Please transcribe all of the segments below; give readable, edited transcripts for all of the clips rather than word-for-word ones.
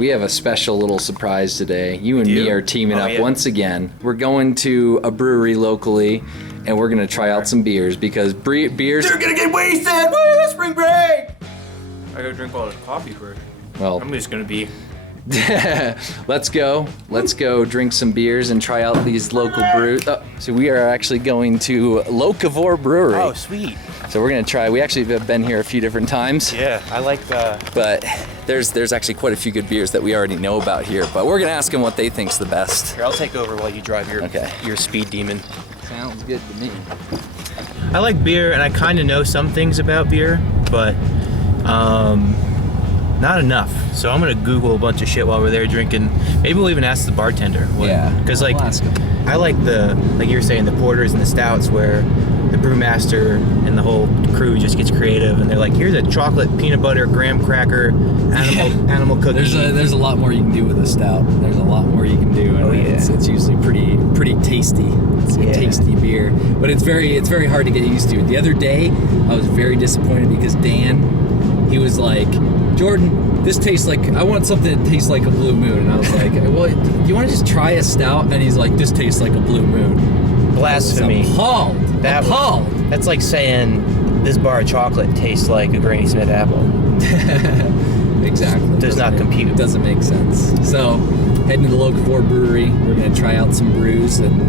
We have a special little surprise today. You and me are teaming up once again. We're going to a brewery locally, and we're going to try out some beers because beers... They're going to get wasted! Woo! Spring break! I gotta drink all this coffee first. Well... I'm just going to be... Let's go drink some beers and try out these local brews. Oh, so we are actually going to Locavore Brewery. Oh, sweet. So we're gonna try. We actually have been here a few different times. Yeah, I like But there's actually quite a few good beers that we already know about here. But we're gonna ask them what they think's the best. Here, I'll take over while you drive your speed demon. Sounds good to me. I like beer, and I kind of know some things about beer, but not enough. So I'm gonna Google a bunch of shit while we're there drinking. Maybe we'll even ask the bartender. Because like, I like like you were saying, the porters and the stouts where the brewmaster and the whole crew just gets creative, and they're like, here's a chocolate peanut butter graham cracker animal cookie. There's a lot more you can do with a stout. There's a lot more you can do, and it's usually pretty tasty. It's a tasty beer, but it's very hard to get used to. The other day, I was very disappointed because Dan, he was like, Jordan, this tastes like, I want something that tastes like a blue moon. And I was like, well, do you want to just try a stout? And he's like, this tastes like a blue moon. Blasphemy. Appalled. That's like saying this bar of chocolate tastes like a Granny Smith apple. Exactly. Does not compute. It doesn't make sense. So, heading to the Locavore Brewery, we're going to try out some brews, and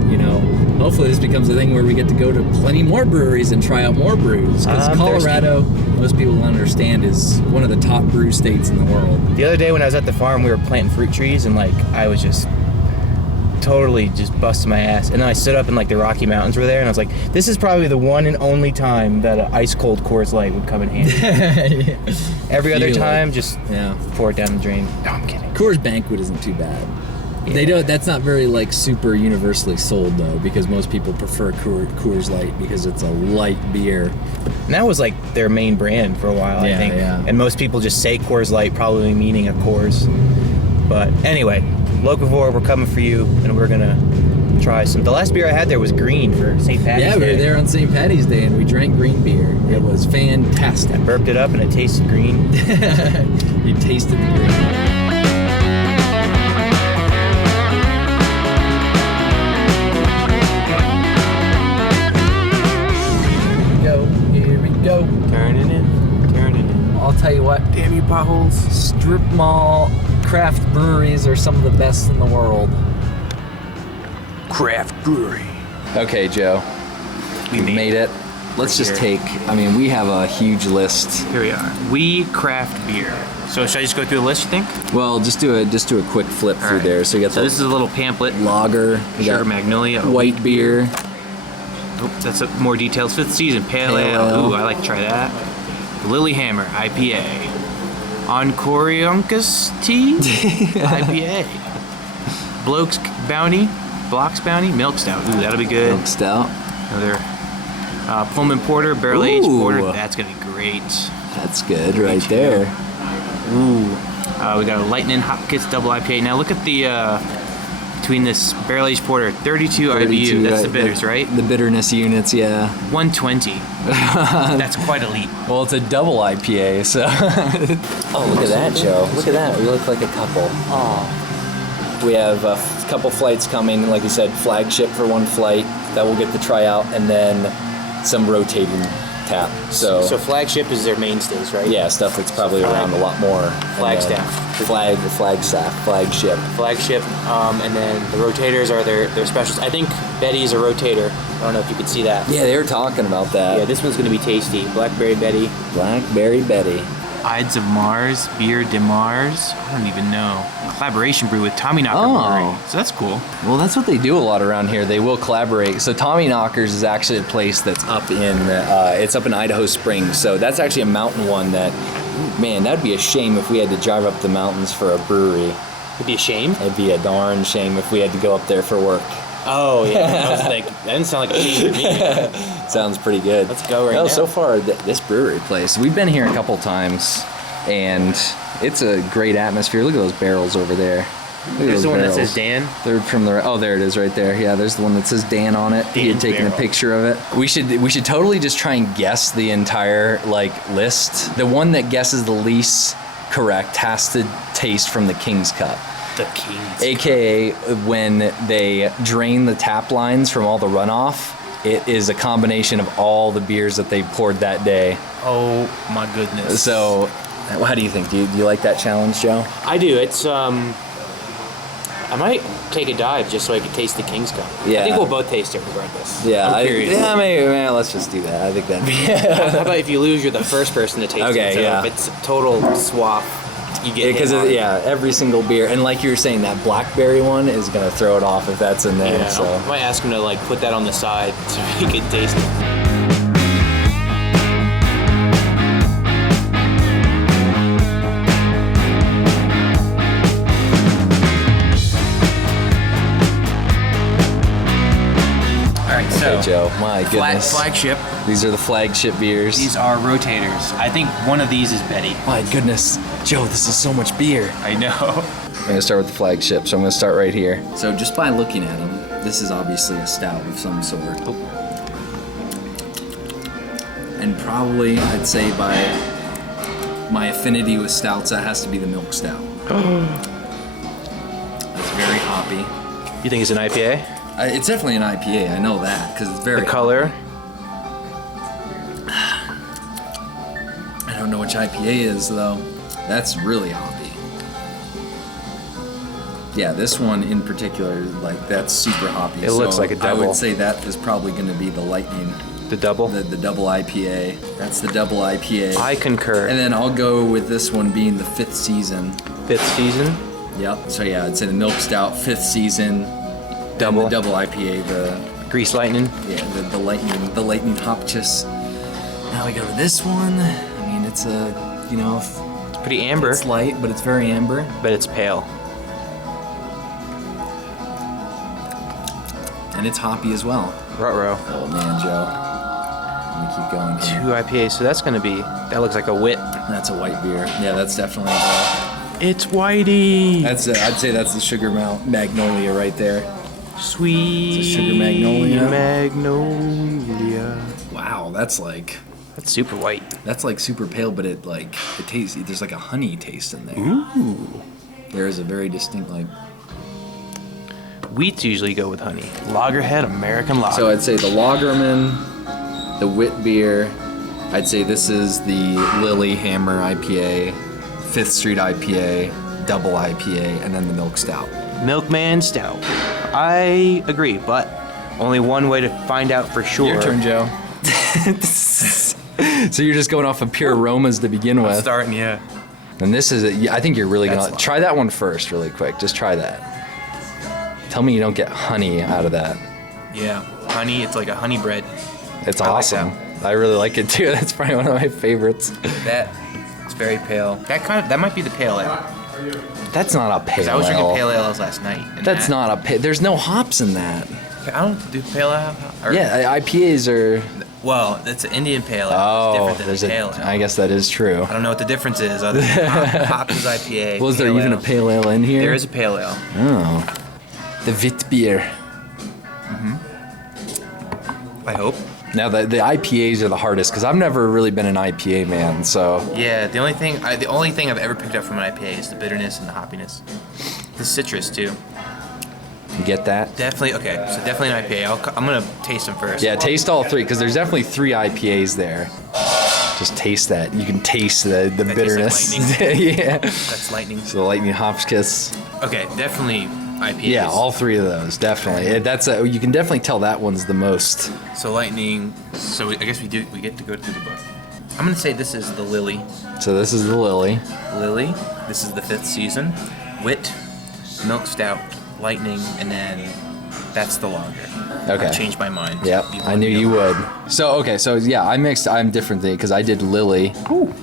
hopefully this becomes a thing where we get to go to plenty more breweries and try out more brews. Because Colorado, most people don't understand, is one of the top brew states in the world. The other day when I was at the farm, we were planting fruit trees, and I was just totally just busting my ass. And then I stood up and the Rocky Mountains were there, and I was like, this is probably the one and only time that an ice cold Coors Light would come in handy. Every other time, just pour it down the drain. No, I'm kidding. Coors Banquet isn't too bad. Yeah. That's not very super universally sold though, because most people prefer Coors Light because it's a light beer. And that was their main brand for a while, I think. Yeah. And most people just say Coors Light, probably meaning a Coors. But anyway, Locavore, we're coming for you, and we're gonna try some. The last beer I had there was green for St. Patty's Day. Yeah, we were there on St. Patty's Day, and we drank green beer. It was fantastic. I burped it up, and it tasted green. You tasted the green. Go. Turning in. I'll tell you what. Damn you potholes. Strip mall craft breweries are some of the best in the world. Craft brewery. Okay, Joe. We made it. Let's just take, we have a huge list. Here we are. We craft beer. So should I just go through the list, you think? Well, just do a quick flip through there. So you got this is a little pamphlet. Lager. Sugar Magnolia. White beer. Oh, that's more details. 5th season Pale Ale. Ooh, I like to try that. Lilyhammer IPA. Oncorionkus Tea IPA. Block's Bounty Milk Stout. Ooh, that'll be good. Milk Stout. Another Pullman Porter, Barrel Aged Porter. That's gonna be great. That's good right there. Ooh, we got a Lightning Hopkins Double IPA. Now look at the between this Barrel Aged Porter, 32 IBU. That's the bitters, right? The bitterness units, yeah. 120. That's quite elite. Well, it's a double IPA, so. Oh, look at that, Joe. Look at that. We look like a couple. Oh. We have a couple flights coming. Like you said, flagship for one flight that we'll get to try out, and then some rotating tap. So flagship is their mainstays, right? Yeah, stuff that's probably around a lot more. Flagship. And then the rotators are their specials. I think Betty's a rotator. I don't know if you could see that. Yeah, they were talking about that. Yeah, this one's going to be tasty. Blackberry Betty. Ides of Mars, Beer de Mars. I don't even know. Collaboration brew with Tommyknocker Brewery. So that's cool. Well, that's what they do a lot around here. They will collaborate. So Tommyknockers is actually a place that's up in Idaho Springs. So that's actually a mountain one that, man, that'd be a shame if we had to drive up the mountains for a brewery. It'd be a shame? It'd be a darn shame if we had to go up there for work. Oh, yeah. I was like, that didn't sound like a shame to me. Sounds pretty good. Let's go now. So far, this brewery place, we've been here a couple times, and it's a great atmosphere. Look at those barrels over there. There's the one that says Dan. They're from the. Oh, there it is, right there. Yeah, there's the one that says Dan on it. You're taking a picture of it. We should totally just try and guess the entire list. The one that guesses the least correct has to taste from the King's Cup. The King's AKA when they drain the tap lines from all the runoff, it is a combination of all the beers that they poured that day. Oh my goodness. So, how do you think? Do you like that challenge, Joe? I do. It's I might take a dive just so I can taste the King's Cup. Yeah. I think we'll both taste it regardless. Yeah, I'm curious. maybe let's just do that. I think that'd be. How about if you lose, you're the first person to taste it? So if it's a total swap, you get because every single beer, and like you were saying, that blackberry one is gonna throw it off if that's in there. Yeah, so I might ask him to like put that on the side so he can taste it. Okay, Joe, my goodness. Flagship. These are the flagship beers. These are rotators. I think one of these is Betty. My goodness. Joe, this is so much beer. I know. I'm going to start with the flagship, so I'm going to start right here. So just by looking at them, this is obviously a stout of some sort. Oh. And probably, I'd say by my affinity with stouts, that has to be the milk stout. It's very hoppy. You think it's an IPA? It's definitely an IPA, I know that, because it's very... The color? I don't know which IPA is, though. That's really hoppy. Yeah, this one in particular, like, that's super hoppy. It looks like a double. I would say that is probably going to be the Lightning. The double? The double IPA. That's the double IPA. I concur. And then I'll go with this one being the 5th season. 5th season? Yep. So yeah, I'd say the Milk Stout, 5th season. Double. The double IPA, the Grease Lightning. Yeah, the lightning hopchus. Now we go to this one. I mean, it's a, It's pretty amber. It's light, but it's very amber. But it's pale. And it's hoppy as well. Ruh-roh. Oh man, Joe. Let me keep going here. 2 IPAs, so that's gonna be, that looks like a wit. That's a white beer. Yeah, that's definitely It's whitey. I'd say that's the Sugar Magnolia right there. Sweet. It's a Sugar Magnolia. Magnolia. Wow, that's super white. That's like super pale, but it tastes. There's like a honey taste in there. Ooh. There is a very distinct Wheats usually go with honey. Lagerhead American Lager. So I'd say the Lagerman, the wit beer. I'd say this is the Lily Hammer IPA, 5th Street IPA, double IPA, and then the Milk Stout. Milkman Stout. I agree, but only one way to find out for sure. Your turn, Joe. So you're just going off of pure aromas to begin with. Starting, yeah. And this is, I think you're really gonna try that one first, really quick. Just try that. Tell me you don't get honey out of that. Yeah, honey. It's like a honey bread. It's awesome. I really like it too. That's probably one of my favorites. It's very pale. That might be the pale ale. That's not a pale ale. I was drinking pale ales last night. That's not a pale. There's no hops in that. I don't do pale ale. Yeah, IPAs are. Well, it's an Indian pale ale. Oh, it's different than pale ale. I guess that is true. I don't know what the difference is other than hops is IPA. Was there even a pale ale in here? There is a pale ale. Oh. The wit beer. Mm-hmm. I hope. Now the IPAs are the hardest because I've never really been an IPA man. So yeah, the only thing I've ever picked up from an IPA is the bitterness and the hoppiness, the citrus too. You get that? Definitely. Okay, so definitely an IPA. I'm gonna taste them first. Yeah, taste all 3 because there's definitely 3 IPAs there. Just taste that. You can taste the bitterness. Like yeah. That's lightning. So the lightning hops kiss. Okay, definitely IPAs. Yeah, all 3 of those definitely. You can definitely tell that one's the most. So lightning. So I guess we get to go through the book. I'm gonna say this is the Lily. So this is the Lily. Lily. This is the 5th season. Wit, Milk Stout, Lightning, and then that's the lager. Okay. I changed my mind. Yep, I knew you would. So yeah, I'm different because I did Lily. Ooh.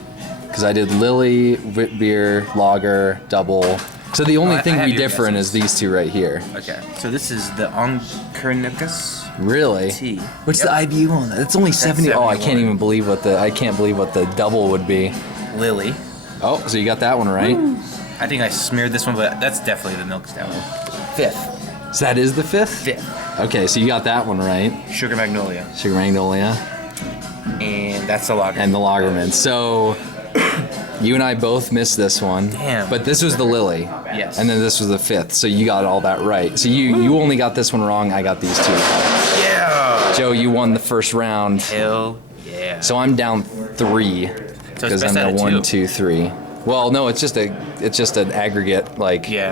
Because I did Lily, wit beer, lager, double. So the only thing we differ in is these 2 right here. Okay. So this is the Tommyknocker. Really? Tea. What's the IBU on that? It's only 70. Oh, I can't believe what the double would be. Lily. Oh, so you got that one right. Woo. I think I smeared this one, but that's definitely the Milk Stout. 5th. So that is the 5th? 5th. Okay, so you got that one right. Sugar Magnolia. Sugar Magnolia. And that's the lager. And the Lagerman. So You and I both missed this one. Damn. But this was the Lily. Yes. And then this was the 5th, so you got all that right. So you only got this one wrong, I got these 2. Yeah! Joe, you won the first round. Hell yeah. So I'm down 3. So it's Because best I'm out the of 1, 2. 2, 3. Well, no, it's just an aggregate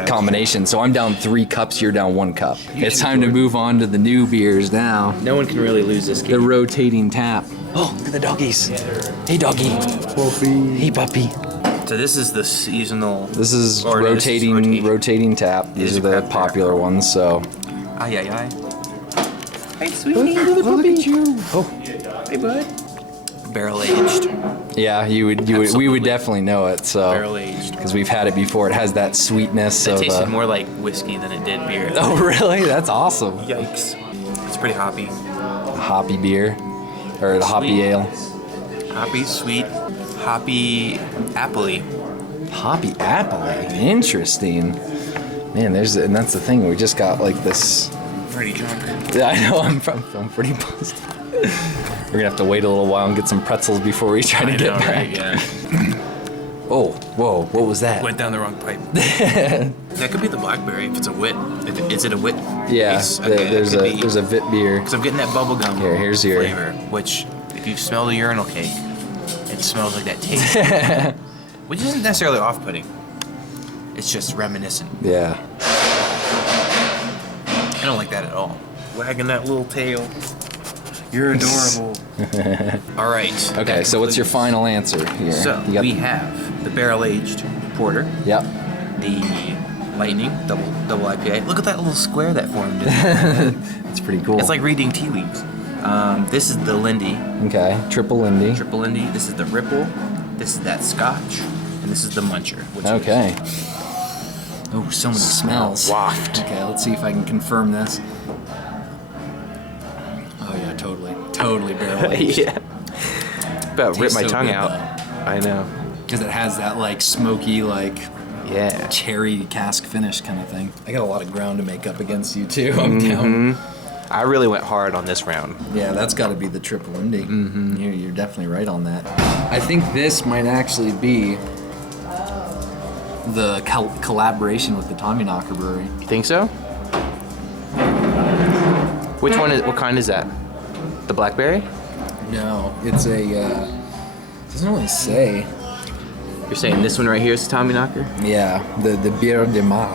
combination. So I'm down 3 cups, you're down 1 cup. It's time to move on to the new beers now. No one can really lose this game. The rotating tap. Oh, look at the doggies. Hey, doggy. Puppy. Hey, puppy. So this is the seasonal. This is rotating tap. These are the popular ones. So. Ay ay ay. Hey, sweetie. Look at you. Oh. Hey, bud. Barrel aged. Yeah, we would definitely know it. So. Barrel aged. Because we've had it before. It has that sweetness. It tasted more like whiskey than it did beer. Oh, really? That's awesome. Yikes. It's pretty hoppy. A hoppy beer, or the hoppy ale. Hoppy, sweet, hoppy, appley. Hoppy appley. Interesting. Man, and that's the thing. We just got like this. Pretty drunk. Yeah, I know. I'm pretty buzzed. We're gonna have to wait a little while and get some pretzels before we try to get back. Right, yeah. Oh, whoa! What was that? Went down the wrong pipe. That could be the blackberry if it's a wit. Is it a wit? Yeah, Okay, there's a Vit beer. Because I'm getting that bubblegum Here's your flavor, which if you smell the urinal cake, it smells like that taste. Which isn't necessarily off-putting. It's just reminiscent. Yeah. I don't like that at all. Wagging that little tail. You're adorable. All right. Okay, so what's your final answer here? So we have the barrel-aged porter. Yep. The lightning double IPA. Look at that little square that formed. It's pretty cool. It's like reading tea leaves. This is the Lindy. Okay, triple Lindy. Triple Lindy. This is the Ripple. This is that Scotch. And this is the Muncher. Okay. Oh, so many smells. Waft. Okay, let's see if I can confirm this. Oh yeah, totally barrel aged. Yeah. About rip my tongue out. Though. I know. Because it has that like smoky, like cherry cask finish kind of thing. I got a lot of ground to make up against you too. I'm down. I really went hard on this round. Yeah, that's got to be the triple Indy. Mm-hmm. You're definitely right on that. I think this might actually be the collaboration with the Tommyknocker brewery. You think so? Which one is? What kind is that? The blackberry? No, it's a. Doesn't really say. You're saying this one right here is Tommyknocker? Yeah, the Bière de Mar.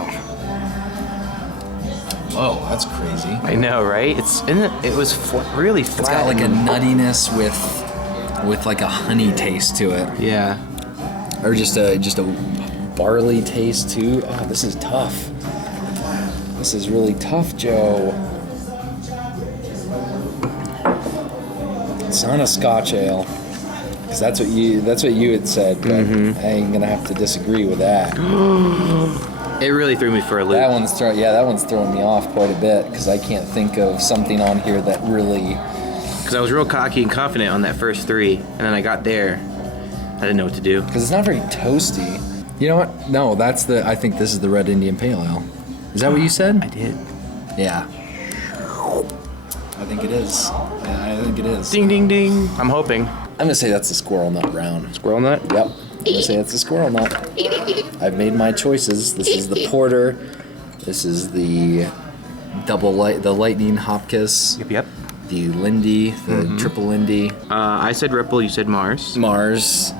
Oh, that's crazy. I know, right? It was really flat. It's got like a nuttiness with like a honey taste to it. Yeah. Or just a barley taste too. Oh, this is tough. This is really tough, Joe. It's not a Scotch Ale, because that's what you had said. But I ain't gonna have to disagree with that. It really threw me for a loop. That one's throwing me off quite a bit, because I can't think of something on here that really. Because I was real cocky and confident on that first 3, and then I got there, I didn't know what to do. Because it's not very toasty. You know what? No, I think this is the Red Indian Pale Ale. Is that what you said? I did. Yeah. I think it is. I think it is. Ding, ding, ding. I'm hoping. I'm gonna say that's the Squirrel Nut Brown. Squirrel Nut? Yep. I'm gonna say that's the Squirrel Nut. I've made my choices. This is the Porter. This is the the Lightning Hopkiss. Yep. The Lindy, the Triple Lindy. I said Ripple, you said Mars. Mars.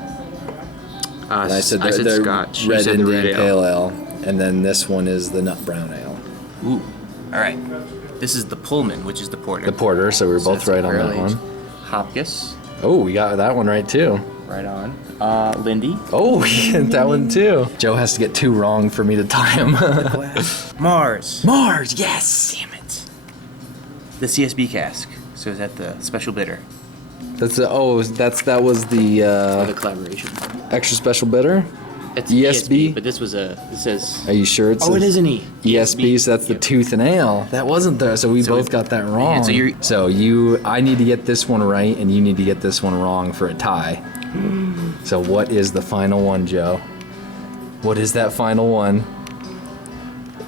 And I said the Scotch. Red You said Indian the Red Ale. Pale Ale. And then this one is the Nut Brown Ale. Ooh. All right. This is the Pullman, which is the Porter. The Porter, so we were both that's right on that barrel-aged. one. Hopkiss. Oh, we got that one right too. Right on. Lindy. Oh, we got that one too. Joe has to get 2 wrong for me to tie him. Mars. Mars, yes! Damn it. The CSB cask. So is that the special bitter? That was the collaboration. extra special bitter. It's ESB? but this was it says. Are you sure it's? Oh, it is an E. ESB, so that's the Tooth and Ale. That wasn't there, so we both got that wrong. Yeah, so I need to get this one right, and you need to get this one wrong for a tie. So what is the final one, Joe? What is that final one?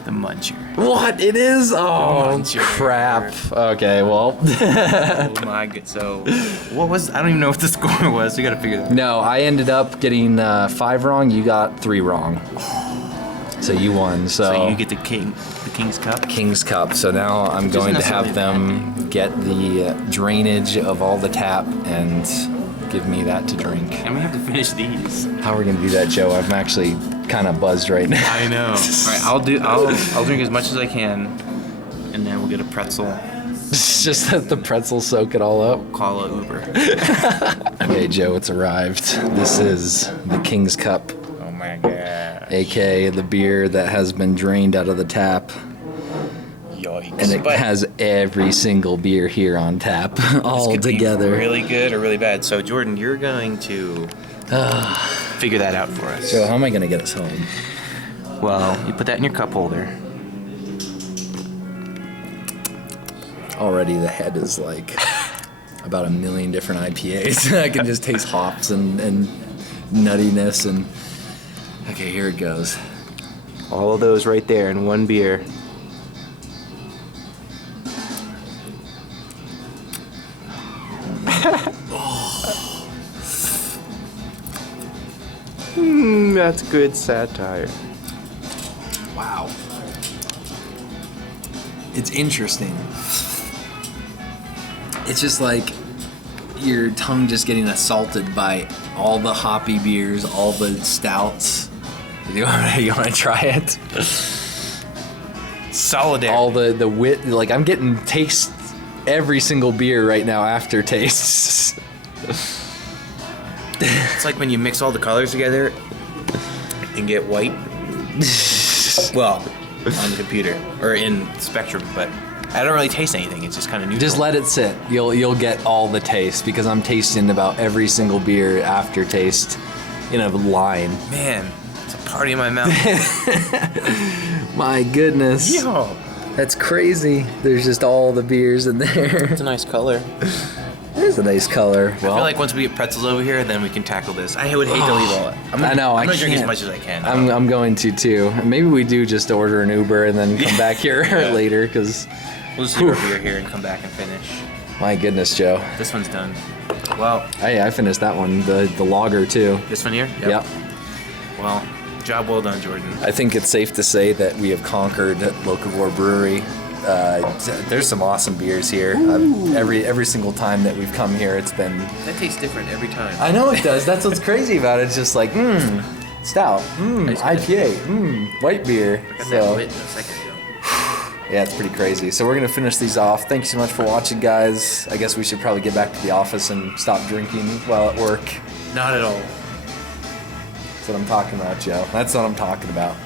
The Muncher. What? It is? Oh, crap. Okay, well. Oh my god. So, what was? I don't even know what the score was. We gotta figure that out. No, I ended up getting 5 wrong. You got 3 wrong. So you won. So you get the King's Cup. King's Cup. So now I'm going to have them get the drainage of all the tap and give me that to drink. And we have to finish these. How are we gonna do that, Joe? I'm actually kind of buzzed right now. I know. All right, I'll drink as much as I can, and then we'll get a pretzel. Just let the pretzel soak it all up. Call an Uber. Okay, Joe, it's arrived. This is the King's Cup. Oh my god. AKA the beer that has been drained out of the tap. Yikes. And it has every single beer here on tap all together. Be really good or really bad. So Jordan, you're going to figure that out for us. So how am I gonna get us home? Well, you put that in your cup holder. Already the head is like about 1 million different IPAs. I can just taste hops and nuttiness and... Okay, here it goes. All of those right there in one beer. That's good satire. Wow. It's interesting. It's just like your tongue just getting assaulted by all the hoppy beers, all the stouts. You want to try it? Solidarity. All the wit, like I'm getting taste every single beer right now after tastes. It's like when you mix all the colors together and get white. Well, on the computer or in Spectrum, but I don't really taste anything. It's just kind of neutral. Just let it sit. You'll get all the taste because I'm tasting about every single beer aftertaste in a line. Man, it's a party in my mouth. My goodness. Yo. That's crazy. There's just all the beers in there. It's a nice color. There's a nice color. I feel like once we get pretzels over here, then we can tackle this. I would hate to leave all. I'm gonna drink as much as I can. I'm going to too. Maybe we do just order an Uber and then come back here later because we'll just leave our beer here and come back and finish. My goodness, Joe. This one's done. Well, I finished that one, the lager too. This one here? Yep. Well, job well done, Jordan. I think it's safe to say that we have conquered Locavore Brewery. There's some awesome beers here. Every single time that we've come here, it's been... That tastes different every time. I know it does. That's what's crazy about it. It's just like, stout, IPA, white beer. So, yeah, it's pretty crazy. So we're going to finish these off. Thank you so much for watching, guys. I guess we should probably get back to the office and stop drinking while at work. Not at all. That's what I'm talking about, Joe. That's what I'm talking about.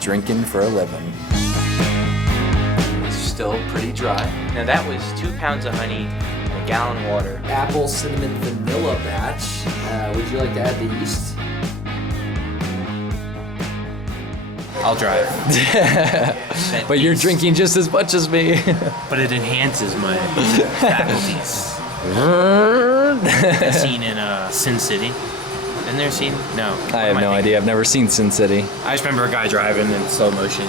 Drinking for a living. Still pretty dry. Now that was 2 pounds of honey and a gallon of water. Apple cinnamon vanilla batch. Would you like to add the yeast? I'll drive. But you're drinking just as much as me. But it enhances my faculties. I've seen in Sin City. Been there seen? No. I have no idea. I've never seen Sin City. I just remember a guy driving in slow motion.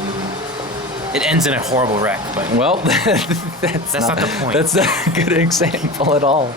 It ends in a horrible wreck, but well, that's not the point. That's not a good example at all.